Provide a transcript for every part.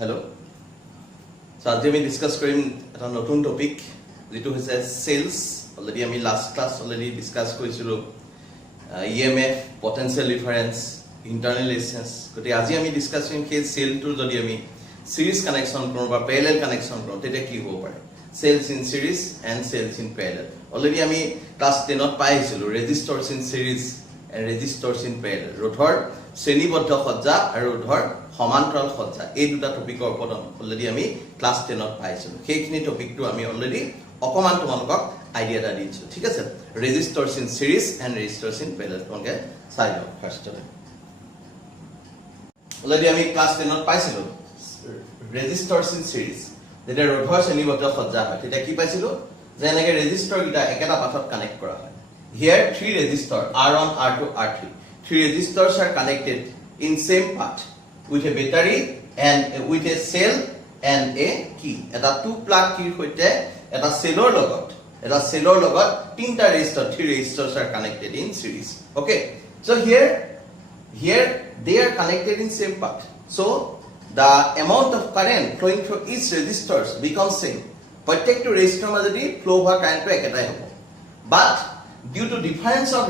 Hello. So আজি আমি discuss কৰিম এটা নতুন টপিক যেটো হৈছে সেলস অলৰেডি আমি লাষ্ট ক্লাস অলৰেডি ডিসকাস কৰিছিলো ইএমএফ পটেনশিয়াল ডিফাৰেন্স ইন্টাৰনাল ৰেজিস্ট্যান্স গতি আজি আমি ডিসকাস কৰিম সেই সেলটোৰ যদি আমি সিৰিজ কানেকশন কৰোঁ বা প্যাৰালাল কানেকশন কৰোঁ তেতিয়া কি হ'ব পাৰে cells in series and cells in parallel already আমি ক্লাস 10 ত পাইছিলো resistors in series and resistors in parallel ৰোধৰ শ্ৰেণীবদ্ধ সজ্জা আৰু ৰোধৰ সমান্তৰাল সজ্জা এই দুটা টপিকৰ ওপৰত অলৰেডি আমি ক্লাস 10 ত পাইছিলো সেইখিনি টপিকটো আমি অলৰেডি অকমান তোমালোকক আইডিয়া এটা দিছো ঠিক আছে resistors in series and resistors in parallel তোমালোকে চাই লও ফাৰ্ষ্টতে অলৰেডি আমি ক্লাস 10 ত পাইছিলো resistors in series যেটা ৰোধৰ শ্ৰেণীবদ্ধ সজ্জা হয় তেতিয়া কি পাইছিলো যে এনেকে ৰেজিস্টৰ গিটা একেটা পাথত কানেক্ট কৰা হয় here three resistor R1 R2 R3 three resistors are connected in same path with a battery and with a cell and a key এটা two plug key সৈতে এটা cellৰ লগত তিনটা resistor three resistors are connected in series okay so here they are connected in same path so the amount of current flowing through each resistors becomes same প্ৰত্যেকটো resistor মাজেদি flow হোৱা কাৰেণ্টটো একেটাই হ'ব but due to difference of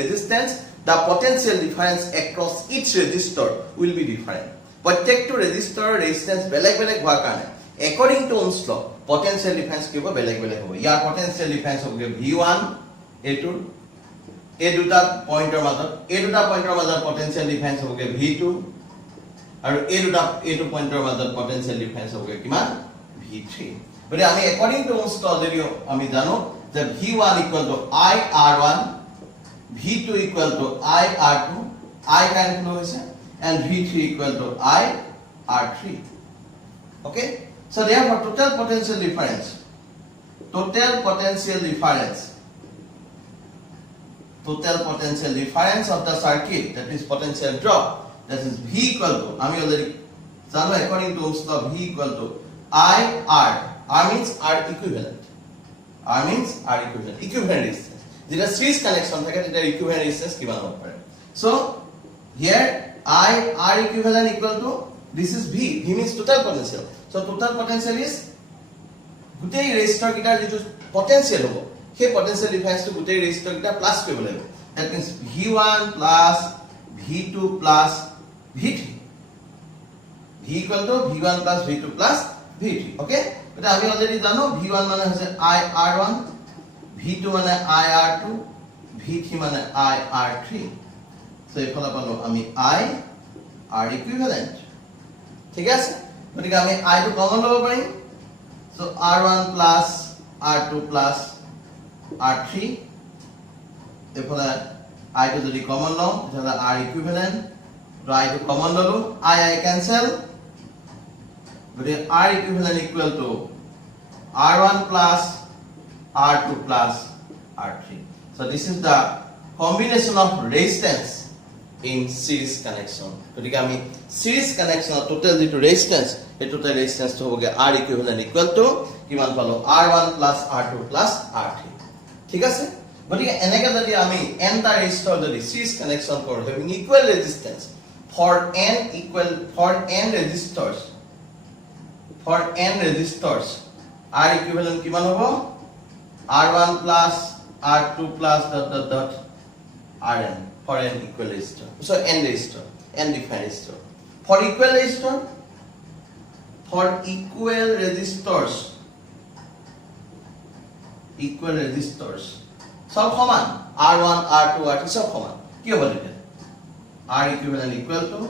resistance the potential difference across each resistor will be different প্ৰত্যেকটো resistor resistance বেলেগ হোৱা কাৰণে according to Ohm's law potential difference কিব বেলেগ হ'ব ইয়াৰ potential difference হ'ব V1 এইটো এই দুটা পইণ্টৰ মাজত potential difference হ'ব V2 আৰু এইটো পইণ্টৰ মাজত potential difference হ'ব কিমান V3 but আমি according to Ohm's law যদি আমি জানো যে V1 equal to IR1 V2 equal to IR2 I current flow হৈছে and V3 equal to IR3 okay so therefore total potential difference of the circuit that is potential drop that is V equal to আমি already জানো according to Ohm's law V equal to IR means R equivalent resistance যেটা series connection থাকে এটা equivalent resistance কিমান হ'ব পাৰে so here I R equivalent equal to this is V means total potential so total potential is গোটেই resistor কিটাৰ যেটো potential হ'ব সেই potential difference to গোটেই resistor কিটা প্লাস কৰিব লাগিব that means V1 plus V2 plus V3 V equal to V1 plus V2 plus V3 okay এটা আমি অলরেডি জানো V1 মানে হচ্ছে IR1 V2 মানে IR2 V3 মানে IR3 সো এফালে পালো আমি I R equivalent ঠিক আছে গতিকে আমি I টো কমন লব পাৰিম so R1 plus R2 plus R3 এফালে I টো যদি কমন লও তাহলে R equivalent তো I টো কমন ললো I cancel but R equivalent equal to R1 plus R2 plus R3 so this is the combination of resistance in series connection গতিকে আমি series connection total যেটো resistance এই total resistance তো হবে R equivalent equal to কিমান পালো R1 plus R2 plus R3 ঠিক আছে গতিকে এনেকা যদি আমি n টা resistor যদি series connection কৰো having equal resistance for n resistors R equivalent কিমান হ'ব R1 plus R2 plus ... Rn for n equal resistor so n different resistor for equal resistors সব সমান R1 R2 R3 সব সমান কি হ'ব এটা R equivalent equal to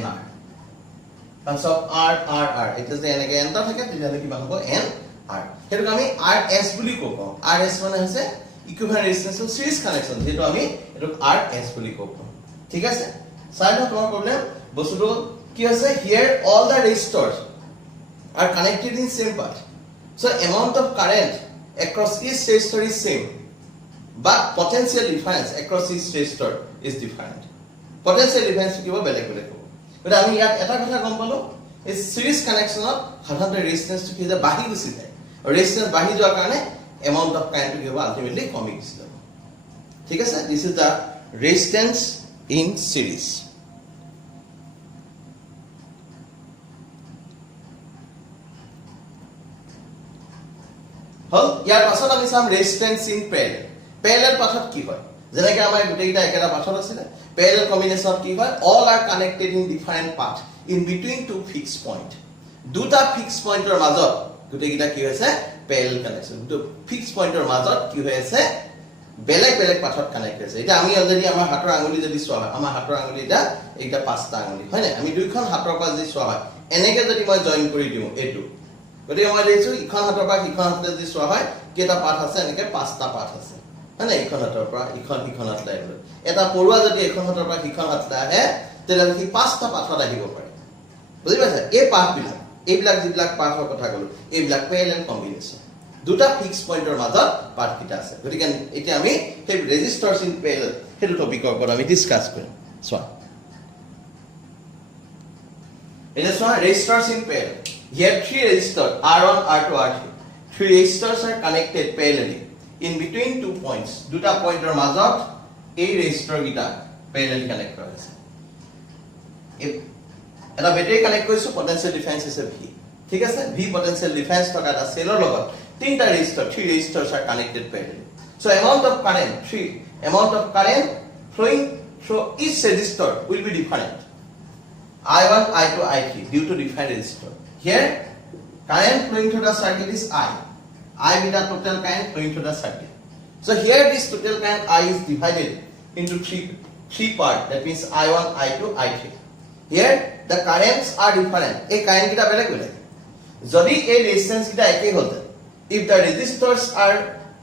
nr so R it is the n again টা থাকে তেতিয়ালে কি হ'ব n r হেতু আমি rs বুলি কব rs মানে হৈছে equivalent resistance of series connection যেটো আমি এটো rs বুলি কব ঠিক আছে সাইড তোমার প্রবলেম বস্তুটো কি আছে here all the resistors are connected in same path so amount of current across each resistor is same but potential difference across each resistor is different potential difference কিবা বেলেগ হ'ব এটা আমি ইয়াত এটা কথা গম পালো এই সিরিজ কানেকশনত সাধাৰণতে ৰেজিস্ট্যান্স কি যে বাঢ়ি গৈছে ৰেজিস্ট্যান্স বাঢ়ি যোৱাৰ কাৰণে amount of current to give ultimately কমি গৈছে ঠিক আছে this is the resistance in series হল ইয়াৰ পাছত আমি চাম ৰেজিস্ট্যান্স ইন প্যাৰেলাল প্যাৰেলাল পাথত কি হয় যেনেকৈ আমাৰ গুটেইটা একেটা পাথত আছিল প্যাৰেলাল কম্বিনেশন কি হয় all are connected in different path in between two fixed point দুটা ফিক্সড পয়েন্টৰ মাজত গুটেইটা কি হৈছে প্যাৰেলাল কানেকশন তো ফিক্সড পয়েন্টৰ মাজত কি হৈ আছে বেলেগ বেলেগ পাথত কানেক্ট হৈছে এটা আমি অলৰেডি আমাৰ হাতৰ আঙুলি যদি চোৱা হয় আমাৰ হাতৰ আঙুলি এটা পাঁচটা আঙুলি হয় না আমি দুইখন হাতৰ পৰা যদি চোৱা হয় এনেকৈ যদি মই জয়েন কৰি দিওঁ এটো গতিকে মই দেখিছো ইখন হাতৰ পৰা সিখন হাতলৈ যদি চোৱা হয় কেইটা পাথ আছে এনেকৈ পাঁচটা পাথ আছে হয় না ইখন হাতৰ পৰা সিখন হাতলৈ এটা পৰুৱা যদি এখন হাতৰ পৰা সিখন হাতলৈ আহে তেতিয়াহ'লে সি পাঁচটা পাথত আহিব পাৰে বুজি পাইছা এই পাথবিলাক এইবিলাক যিবিলাক পাথৰ কথা ক'লো এইবিলাক প্যাৰেলাল কম্বিনেশন দুটা ফিক্স পয়েন্টৰ মাজত পাথ কিটা আছে গতিকে এতিয়া আমি সেই ৰেজিস্টাৰ্স ইন প্যাৰেলাল হেতু টপিকৰ ওপৰত আমি ডিসকাস কৰিম চোৱা এটা চোৱা ৰেজিস্টাৰ্স in Pyarelal here three resistors R1 R2 R3 three resistors are connected parallelly in between two points দুটা পয়েন্টৰ মাজত এই ৰেজিস্টৰ কিটা parallelly connect কৰা হৈছে এটা ব্যাটাৰি কানেক্ট কৰিছো পটেনশিয়াল ডিফাৰেন্স আছে V ঠিক আছে V পটেনশিয়াল ডিফাৰেন্স থকা এটা সেলৰ লগত তিনটা ৰেজিস্টৰ three resistors are connected parallelly so amount of current flowing through each resistor will be different I1 I2 I3 due to different resistor here current flowing through the circuit is I be the total current flowing through the circuit so here this total current I is divided into three part that means I1 I2 I3 here the currents are different a current kita beleg beleg jodi a resistance kita ekei holte if the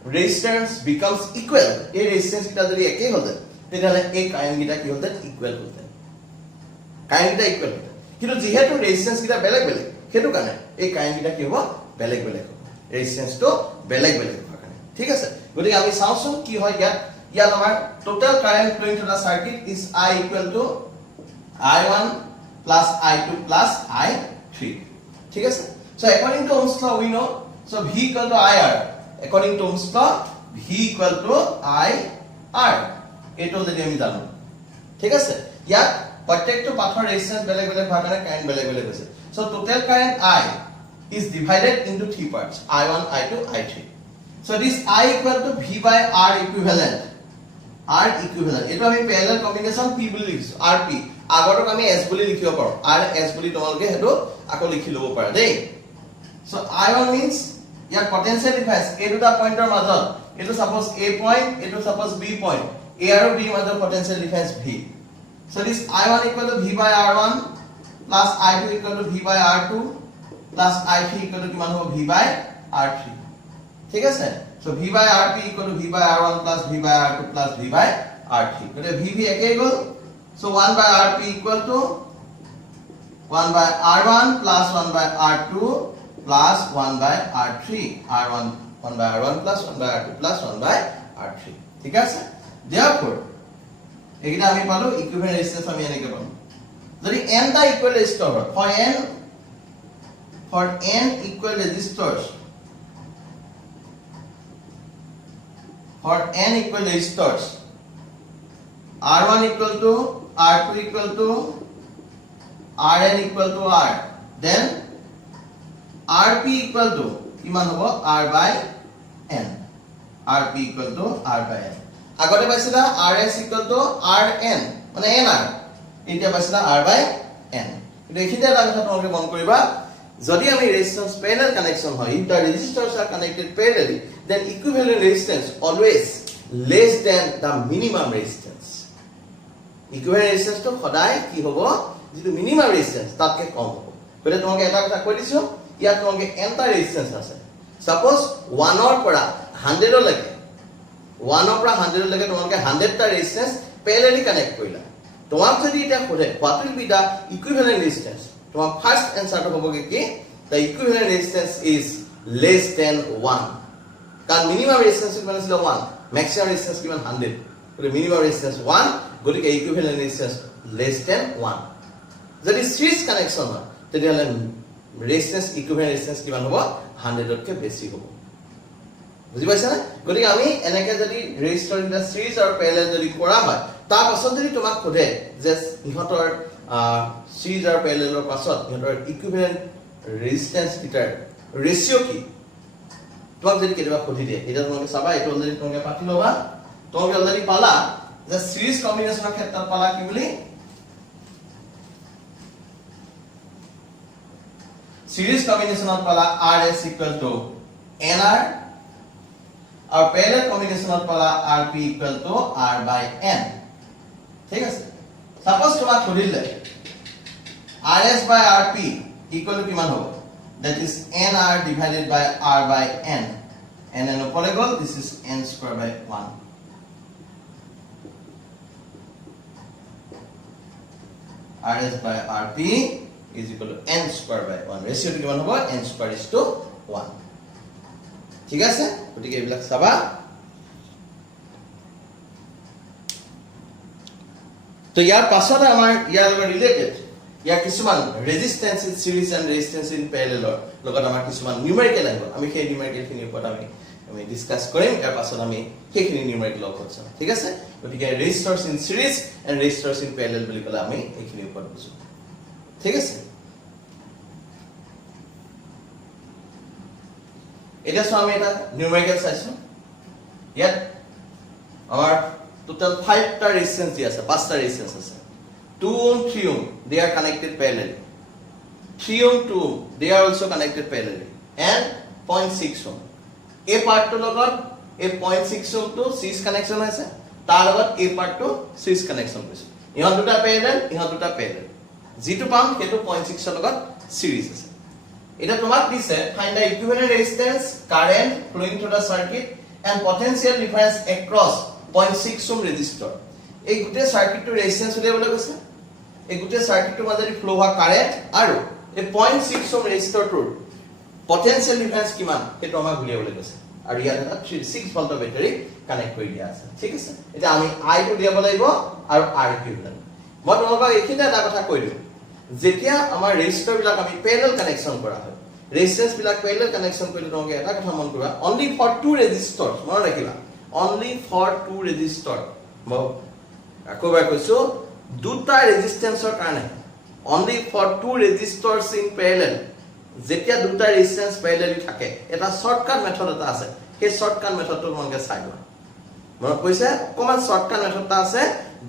resistance becomes equal a resistance kita jodi ekei holte তেতিয়াহলে এই current kita কি holte equal holte current kita equal holte কিন্তু যেহেতু resistance kita beleg beleg হেতু কাৰণে এই current কিটা কি হ'ব বেলেগ বেলেগ হ'ব ৰেজিস্ট্যান্স তো বেলেগ বেলেগ হ'ব কাৰণে ঠিক আছে গতিকে আমি চাওঁচোন কি হয় ইয়াত আমাৰ total current flowing through the circuit is I equal to I1 plus I2 plus I3 ঠিক আছে so according to Ohm's law we know so V equal to IR according to Ohm's law V equal to IR এটো যদি আমি জানো ঠিক আছে ইয়াত প্ৰত্যেকটো পাথৰ ৰেজিস্ট্যান্স বেলেগ বেলেগ হোৱাৰ কাৰণে কাৰেন্ট বেলেগ বেলেগ হৈছে so total current I is divided into three parts I1 I2 I3 so this I equal to V by R equivalent এটো আমি প্যাৰেলাল কম্বিনেশন P বুলি লিখিছো RP আগৰটো আমি S বুলি লিখিব পাৰো R S বুলি তোমালোকে হেতু আকৌ লিখি লব পাৰা দেই so I1 means ইয়াৰ পটেনশিয়াল ডিফাৰেন্স এই দুটা পয়েন্টৰ মাজত এটো সাপোজ A পয়েন্ট এটো সাপোজ B পয়েন্ট A আৰু B মাজৰ potential difference V so this I1 equal to V by R1 plus I2 equal to V by R2 plus I3 equal to কিমান হ'ব V by R3 ঠিক আছে so V by RP equal to V by R1 plus V by R2 plus V by R3 গতে V একেই গল so 1 by RP equal to 1 by R1 plus 1 by R2 plus 1 by R3 R1 1 by R1 plus 1 by R2 plus 1 by R3 ঠিক আছে therefore এইটা আমি পালো equivalent resistance আমি এনেকে পাম যদি n টা ইকুয়াল রেজিস্টর হয় for n equal resistors R1 equal to R2 equal to Rn equal to R then Rp equal to কিমান হ'ব R by n Rp equal to R by n আগতে পাইছিলা Rs equal to Rn মানে nr এতিয়া পাইছিলা R by n দেখিতে এটা কথা তোমালোকে মন কৰিবা যদি আমি ৰেজিস্ট্যান্স প্যাৰেলাল কানেকশন হয় if the resistors are connected parallelly then equivalent resistance always less than the minimum resistance equivalent resistance তো সদায় কি হ'ব যেটো minimum resistance তাতকে কম হ'ব গলে তোমালোকে এটা কথা কৈ দিছো ইয়াত তোমালোকে এনটা ৰেজিস্ট্যান্স আছে সাপোজ 1 ৰ পৰা 100 লৈকে 1 ৰ পৰা 100 লৈকে তোমালোকে 100 টা ৰেজিস্ট্যান্স প্যাৰেলালি কানেক্ট কৰিলা তোমাক যদি এটা কোৰে what will be the equivalent resistance তোমার ফার্স্ট অ্যানসারটা হবে কি the equivalent resistance is less than 1 কারণ মিনিমাম রেজিস্ট্যান্স কিমান ছিল 1 ম্যাক্সিমাম রেজিস্ট্যান্স কিমান 100 গলে মিনিমাম রেজিস্ট্যান্স 1 গতিকে equivalent resistance less than 1 যদি সিরিজ কানেকশন হয় তেতিয়াহলে রেজিস্ট্যান্স ইকুইভ্যালেন্ট রেজিস্ট্যান্স কিমান হ'ব 100 তকৈ বেছি হ'ব বুজি পাইছা না গতিকে আমি এনেকে যদি ৰেজিস্টৰ ইন সিৰিজ আৰু প্যাৰেলাল যদি কৰা হয় তাৰ পাছত যদি তোমাক সোধে যে ইহঁতৰ সিৰিজ আৰু প্যাৰেলালৰ পাছত ইহঁতৰ ইকুইভ্যালেন্ট ৰেজিস্ট্যান্স কিটাৰ ৰেশিও কি তোমাক যদি কেতিয়াবা সুধি দিয়ে এটা তোমাকে চাবা এটা অলরেডি তোমাকে পাতি লবা তোমাকে অলরেডি পালা যে সিরিজ কম্বিনেশনৰ ক্ষেত্ৰত পালা কি বুলি সিরিজ কম্বিনেশনত পালা RS equal to NR और पैरेलल कॉम्बिनेशन पाला RP equal to R by N ठीक है सपोज तुम्हारा खुदिले RS by RP equal to किमान होगा that is NR divided by R by N and then ऊपर गल this is N square by 1 RS by RP is equal to N square by 1 ratio to किमान होगा N square is to 1 ঠিক আছে গটিকে এইবিলাক চাবা তো ইয়াৰ পাছত আমাৰ ইয়াৰ লগত ৰিলেটেড ইয়াৰ কিছুমান ৰেজিস্ট্যান্স ইন সিৰিজ এন্ড ৰেজিস্ট্যান্স ইন প্যাৰালেলৰ লগত আমাৰ কিছুমান নিউমেৰিকেল আহিব আমি সেই নিউমেৰিকেল খিনিৰ ওপৰত আমি ডিসকাস কৰিম ইয়াৰ পাছত আমি সেইখিনি নিউমেৰিকেল ওপৰত চাম ঠিক আছে গটিকে ৰেজিস্টাৰ্স ইন সিৰিজ এন্ড ৰেজিস্টাৰ্স ইন প্যাৰালেল বুলি ক'লে আমি এইখিনিৰ ওপৰত বুজো ঠিক আছে এটা সো আমি এটা নিউমেৰিকেল চাইছো ইয়াত আমাৰ টোটাল 5 টা ৰেজিস্ট্যান্স দি আছে 5 টা ৰেজিস্ট্যান্স আছে 2 ohm 3 ohm they are connected parallelly 3 ohm 2 ohm they are also connected parallelly and 0.6 ohm এই পাৰ্টটো লগত এই 0.6 ohm টো সিৰিজ কানেকশন আছে তাৰ লগত এই পাৰ্টটো সিৰিজ কানেকশন হৈছে ইহত দুটা প্যাৰালেল যিটো পাম সেইটো 0.6 ৰ লগত সিরিজ আছে এটা তোমাক দিছে find the equivalent resistance current flowing through the circuit and potential difference across 0.6 ohm resistor এই গুটে সার্কিটটো ৰেজিস্ট্যান্স উলিয়াবলৈ কৈছে এই গুটে সাৰ্কিটটো মাজেদি ফ্লো হোৱা কাৰেন্ট আৰু এই 0.6 ohm ৰেজিস্টৰটোৰ পটেনশিয়াল ডিফাৰেন্স কিমান সেইটো আমাক উলিয়াবলৈ কৈছে আৰু ইয়াত এটা 6 ভোল্টৰ বেটাৰী কানেক্ট কৰি দিয়া আছে ঠিক আছে এটা আমি I টো উলিয়াব লাগিব আৰু R ইকুইভ্যালেন্ট মই তোমাক এইখিনি এটা কথা কৈ দিম যেতিয়া আমাৰ ৰেজিস্টৰ বিলাক আমি প্যাৰালেল কানেকশন কৰা হয় ৰেজিস্ট্যান্স বিলাক প্যাৰালেল কানেকশন কৰিলে তোমাক এটা কথা মন কৰিবা only for two resistors মনত ৰাখিবা only for two resistor মই আকৌবাৰ কৈছো দুটা ৰেজিস্ট্যান্সৰ কাৰণে only for two resistors in parallel যেতিয়া দুটা ৰেজিস্ট্যান্স প্যাৰালেলি থাকে এটা শৰ্টকাট মেথড এটা আছে সেই শৰ্টকাট মেথডটো তোমাকে চাই লোৱা মনত কৈছে কমন শৰ্টকাট মেথডটা আছে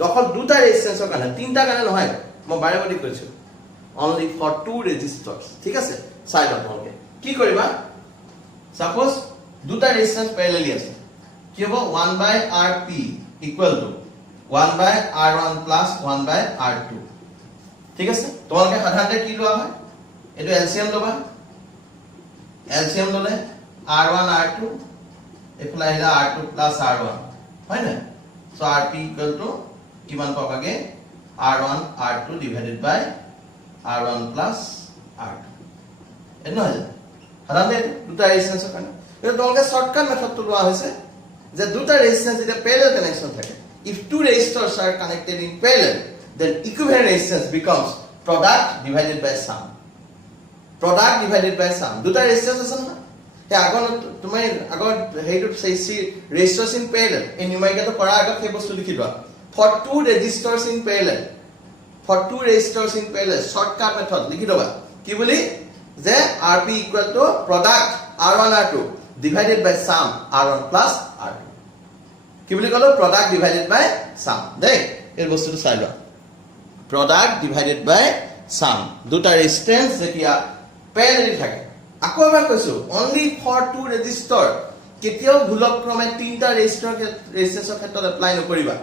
দখল দুটা ৰেজিস্ট্যান্সৰ কাৰণে তিনটা কাৰণে নহয় মই বাৰে বাৰে কৈছো only for two resistors ঠিক আছে চাই লও তোমাকে কি কৰিবা সাপোজ দুটা ৰেজিস্ট্যান্স প্যাৰালেলি আছে কি হ'ব 1/Rp equal to 1/R1 plus 1/R2 ঠিক আছে তোমাকে সাধাৰণতে কি লোৱা হয় এটো এলসিএম লবা এলসিএম ললে R1 R2 এফালে আহিলা R2 plus R1 হয় না সো Rp equal to কিমান পাবাগে R1 R2 divided by R1 plus R2 এনো হয় সাধাৰণতে দুটা ৰেজিস্ট্যান্সৰ কাৰণে এটা তোমাকে শৰ্টকাট মেথডটো লোৱা হৈছে যে দুটা ৰেজিস্ট্যান্স যেতিয়া প্যাৰালেল কানেকশন থাকে if two resistors are connected in parallel then equivalent resistance becomes product divided by sum দুটা ৰেজিস্ট্যান্স আছে না তে আগত তুমি আগত হেইটো সেই resistors in parallel এই নিউমেৰিকেলটো কৰা আগত সেই বস্তু লিখি লোৱা for two resistors in parallel shortcut method লিখি লবা কি বুলি যে Rp equal to product R1 R2 divided by sum R1 plus R2 কি বুলি কলো product divided by sum দেই এই বস্তুটো চাই লোৱা product divided by sum দুটা ৰেজিস্ট্যান্স যেতিয়া প্যাৰালেলি থাকে আকৌ এবাৰ কৈছো only for two resistor কেতিয়াও ভুলক্ৰমে তিনটা ৰেজিস্ট্যান্সৰ ক্ষেত্ৰত এপ্লাই নকৰিবা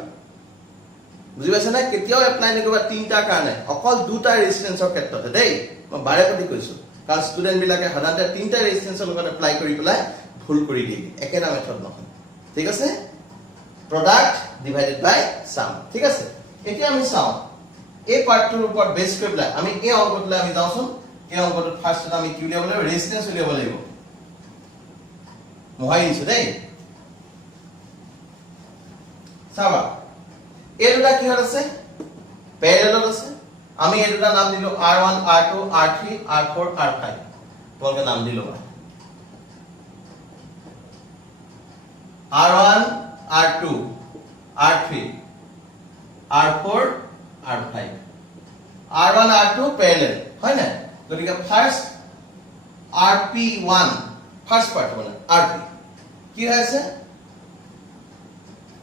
বুজি পাইছা না কেতিয়াও এপ্লাই নকৰিবা তিনটা কাৰণে অকল দুটা ৰেজিস্ট্যান্সৰ ক্ষেত্ৰত দেই মই বাৰে বাৰে কৈছো কাৰণ ষ্টুডেন্ট বিলাকে সাধাৰণতে তিনটা ৰেজিস্ট্যান্সৰ লগত এপ্লাই কৰি পেলাই ভুল কৰি দিয়ে একেটা মেথড নহয় ঠিক আছে product divided by sum ঠিক আছে এতিয়া আমি চাও এই পাৰ্টটোৰ ওপৰত বেস কৰি পেলাই আমি এই অংকটোলৈ আমি যাওঁচোন এই অংকটোত ফাৰ্স্টত আমি কি উলিয়াব লাগিব ৰেজিস্ট্যান্স উলিয়াব লাগিব মহাই দিছো দেই চাবা এই দুটা কি আছে প্যাৰালেলত আছে আমি এই দুটা নাম দিলো R1 R2 R3 R4 R5 তোমাকে নাম দিলো R1 R2 R3 R4 R5 R1 R2 parallel হয় না গতিকে ফার্স্ট RP1 ফার্স্ট পার্ট মানে rp কি হয়েছে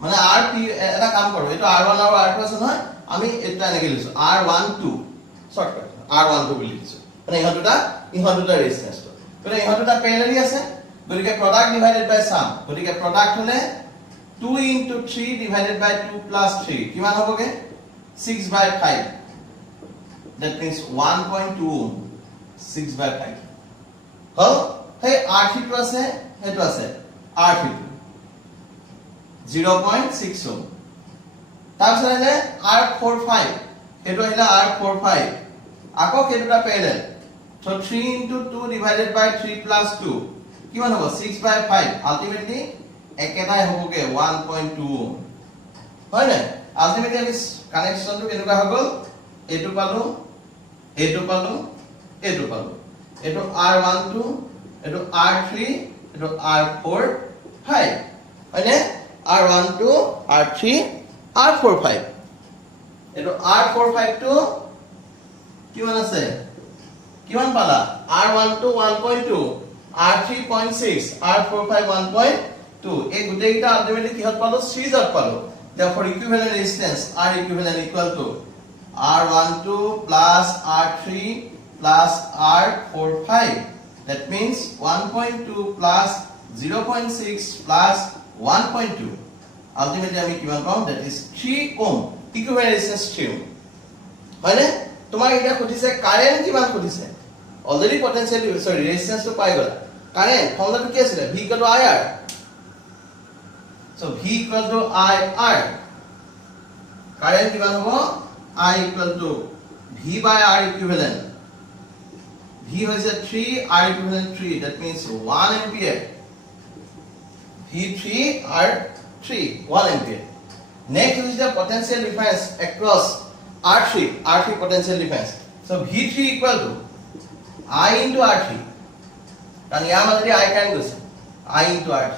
মানে rp এটা কাম করব এটা r1 আৰু r2 আছে নহয় আমি এটা এনেকে লিখছো r12 শৰ্টকাট r12 বুলি লিখছো মানে ইহত দুটা ৰেজিস্ট্যান্স মানে ইহত দুটা প্যারালালি আছে গতিকে প্রোডাক্ট ডিভাইডেড বাই সাম গতিকে প্রোডাক্ট হলে 2 into 3 divided by 2 plus 3 কিমান হবগে 6 by 5 that means 1.2 ohm 6 by 5 হল হে r3 টো আছে হেটো আছে r3 0.6 ohm তাৰপিছত আহিলে r45 হেটো আহিলে r45 আকৌ কেইটা parallel so 3 into 2 divided by 3 plus 2 কিমান হ'ব 6 by 5 ultimately একেটাই হবগে 1.2 ohm হয় না ultimately আমি কানেকশনটো কেনেকুৱা হৈ গল এটো পালো এটো r12 এটো r3 এটো r45 হয়নে r12 r3 r45 এটো r45 টো কিমান আছে কিমান পালা r12 1.2 r3 0.6 r45 1.2 এই গুটেইটা আলটিমেটলি কিহত পালো সিরিজত পালো therefore equivalent resistance r equivalent equal to r12 plus r3 plus r45 that means 1.2 plus 0.6 plus 1.2 ultimately আমি কিমান পাম that is 3 ohm equivalent resistance 3 ohm মানে তোমাক এটা খুদিছে কারেন্ট কিমান খুদিছে অলরেডি পটেনশিয়াল সরি রেজিস্ট্যান্স তো পাই গলা কারেন্ট ফর্মুলাটো কি আছিল v equal to ir so v equal to ir current কিমান হ'ব I equal to v by r equivalent v হৈছে 3 r equivalent 3 that means 1 ampere v3 r3 1 ampere next is the potential difference across r3 potential difference so v3 equal to I into r3 কারণ ইয়াৰ মাজেদি I current গৈছে I into r3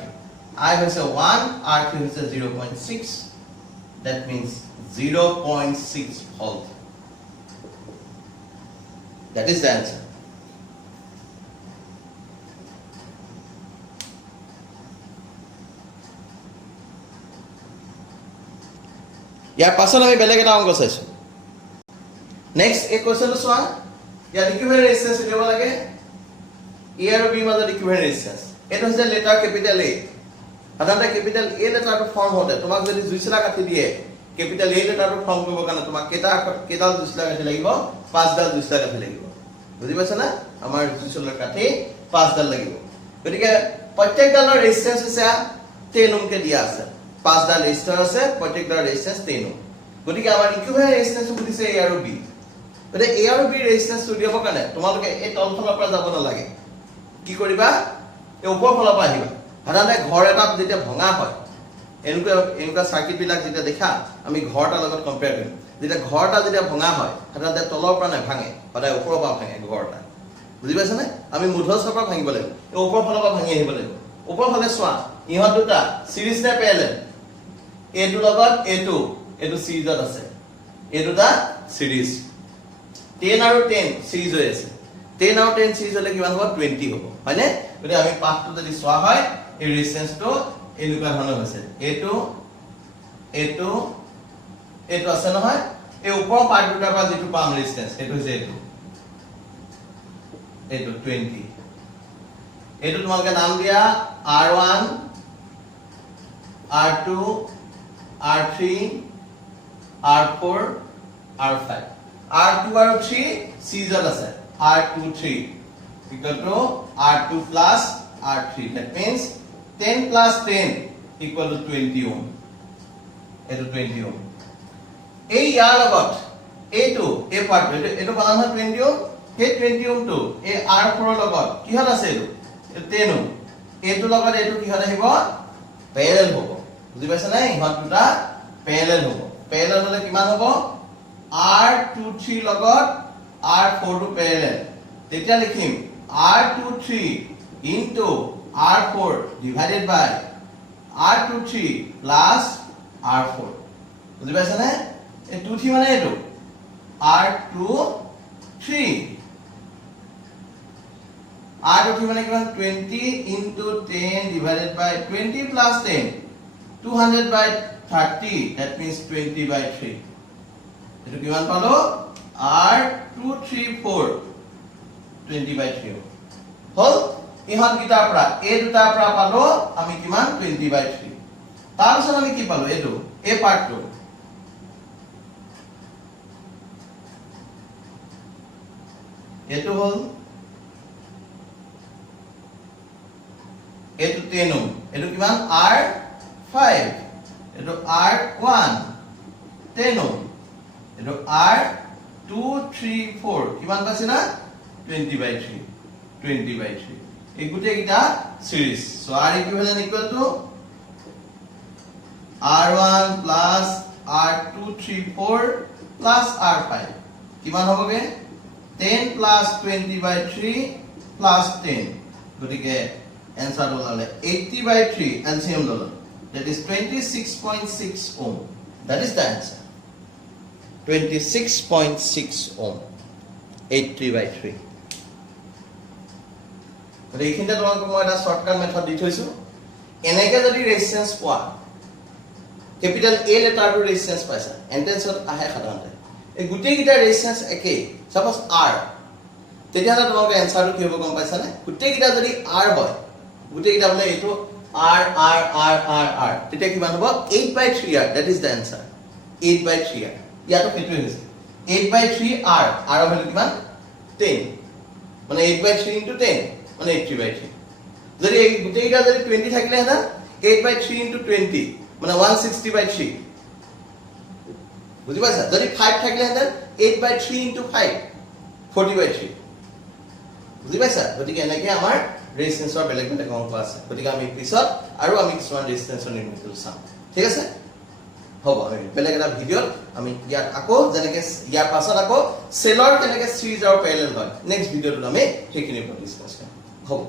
I হৈছে 1 r3 হৈছে 0.6 that means 0.6 volt that is the answer ইয়াৰ পাছত আমি বেলেগ এটা অংক চাইছো নেক্সট এই কোৱেশ্চনটো চোৱা ইয়াৰ ইকুইভেলেন্ট ৰেজিস্ট্যান্স দিব লাগে a আৰু b মাজত ইকুইভেলেন্ট ৰেজিস্ট্যান্স এটা হৈছে লেটাৰ ক্যাপিটাল A সাধাৰণতে ক্যাপিটাল A লেটাৰটো ফৰ্ম হতে তোমাক যদি জুইচলা কাটি দিয়ে ক্যাপিটাল A লেটাৰটো ফৰ্ম কৰিব কাৰণে তোমাক কেইডাল জুইচলা কাটি লাগিব 5 ডাল জুইচলা কাটি লাগিব বুজি পাইছা না আমাৰ জুইচলা কাটি 5 ডাল লাগিব গতিকে প্ৰত্যেক ডালৰ ৰেজিস্ট্যান্স হৈছে 10 ওহম কে দিয়া আছে 5 ডাল ৰেজিস্টাৰ আছে প্ৰত্যেক ডাল ৰেজিস্ট্যান্স 10 ওহম গতিকে আমাৰ ইকুইভেলেন্ট ৰেজিস্ট্যান্স বুলিছে A আৰু B গতিকে A আৰু B ৰেজিস্ট্যান্স উলিয়াব কাৰণে তোমালোকে এই তলফালৰ পৰা যাব নালাগে কি কৰিবা এই ওপৰ ফালৰ পৰা আহিবা সাধাৰণতে ঘৰ এটা যেতিয়া ভঙা হয় এনেকুৱা সাৰ্কিট বিলাক যেতিয়া দেখা আমি ঘৰটা লগত কম্পেয়াৰ কৰিম যেতিয়া ঘৰটা যেতিয়া ভঙা হয় সাধাৰণতে তলৰ পৰা নাভাঙে সদায় ওপৰৰ পৰা ভাঙে ঘৰটা বুজি পাইছা নে আমি মূধচৰ পৰা ভাঙিব লাগিব এই ওপৰ ফালৰ পৰা ভাঙি আহিব লাগিব ওপৰ ফালে চোৱা ইহত দুটা সিৰিজ নে প্যাৰালেল এটো লগত এটো সিৰিজত আছে এই দুটা সিৰিজ 10 আৰু 10 সিৰিজ হৈ আছে 10 আৰু 10 সিরিজ হলে কিমান হ'ব 20 হ'ব হয়নে গতি আমি পাথটো যদি সোৱা হয় এই ৰেজিস্ট্যান্সটো এনেকুৱা ধৰণৰ হৈছে এটো আছে নহয় এই ওপৰৰ পাৰ্ট দুটাৰ পৰা যেটো পাম ৰেজিস্ট্যান্স এটো হৈছে এটো 20 এটো তোমালকে নাম দিয়া r1 r2 r3 r4 r5 r2 আৰু 3 সিরিজত আছে r23 equal to r2 plus r3 that means 10 plus 10 equal to 20 ohm eto 20 ohm ei yaar logot eto a part eto banan hoy 20 ohm he 20 ohm to a r4 logot ki hol ase eto 10 ohm eto logot eto ki hol ahibo parallel hobo buji paisa na ihot duta parallel hole kiman hobo r23 logot r4 to parallel তেতিয়া লিখিম r23 into r4 divided by r23 plus r4 বুজি পাইছা নে এই 23 মানে এটো r23 R to মানে কিমান 20 into 10 divided by 20 plus 10 200 by 30 that means 20 by 3 এটো কিমান পালো R 234 20 by 3 হল ইহত গিটাৰ পৰা এ দুটাৰ পৰা পালো আমি কিমান 20 by 3 তাৰ পিছত আমি কি পালো এটো এ পাৰ্টটো এটো হল এটো 10 ওম এটো কিমান R5 এটো R1 10 ওম এটো R234 কিমান পাছে না 20 by 3 20 by 3 এই গুটে গিটা series so R equivalent equal to R1 plus R234 plus R5 কিমান হবগে 10 plus 20 by 3 plus 10 গটিকে answer ওলালে 80 by 3 LCM ললো that is 26.6 ohm that is the answer 26.6 ohm 80 by 3 গটে এইখিনতে তোমাক মই এটা শর্টকাট মেথড দি থৈছো এনেকে যদি ৰেজিস্ট্যান্স পোৱা ক্যাপিটাল A লেটাৰটো ৰেজিস্ট্যান্স পাইছা এন্ট্ৰেন্সত আহে সাধাৰণতে এই গুটেই গিটা ৰেজিস্ট্যান্স একে সাপোজ R তেতিয়াহলে তোমাক এনসাৰটো কি হ'ব গম পাইছা নে গুটেই গিটা যদি R হয় গুটেই গিটা বলে এটো R R R R R তেতিয়া কিমান হ'ব 8 by 3 R that is the answer 8 by 3 R ইয়াতো কেটো হৈছে 8 by 3 R R হ'ব কিমান 10 মানে 8 by 3 into 10 মানে 80 by 3 যদি এই গুটেই গিটা যদি 20 থাকিলে না 8 by 3 into 20 মানে 160 by 3 বুঝি পাইছা যদি 5 থাকিলে হেতেন 8 by 3 into 5 40 by 3 বুঝি পাইছা গতিকে এনেকে আমাৰ ৰেজিস্ট্যান্সৰ বেলেগ বেলেগ অংক আছে গতিকে আমি পিছত আৰু আমি কিছুমান ৰেজিস্ট্যান্সৰ নিৰ্ণয় চাম ঠিক আছে হ'ব আমি বেলেগ এটা ভিডিঅ'ত আমি ইয়াত আকৌ যেনেকে ইয়াৰ পাছত আকৌ সেলৰ কেনেকে সিৰিজ আৰু প্যাৰেলাল হয় নেক্সট ভিডিঅ'টোত আমি সেইখিনি ওপৰত ডিসকাস কৰিম হ'ব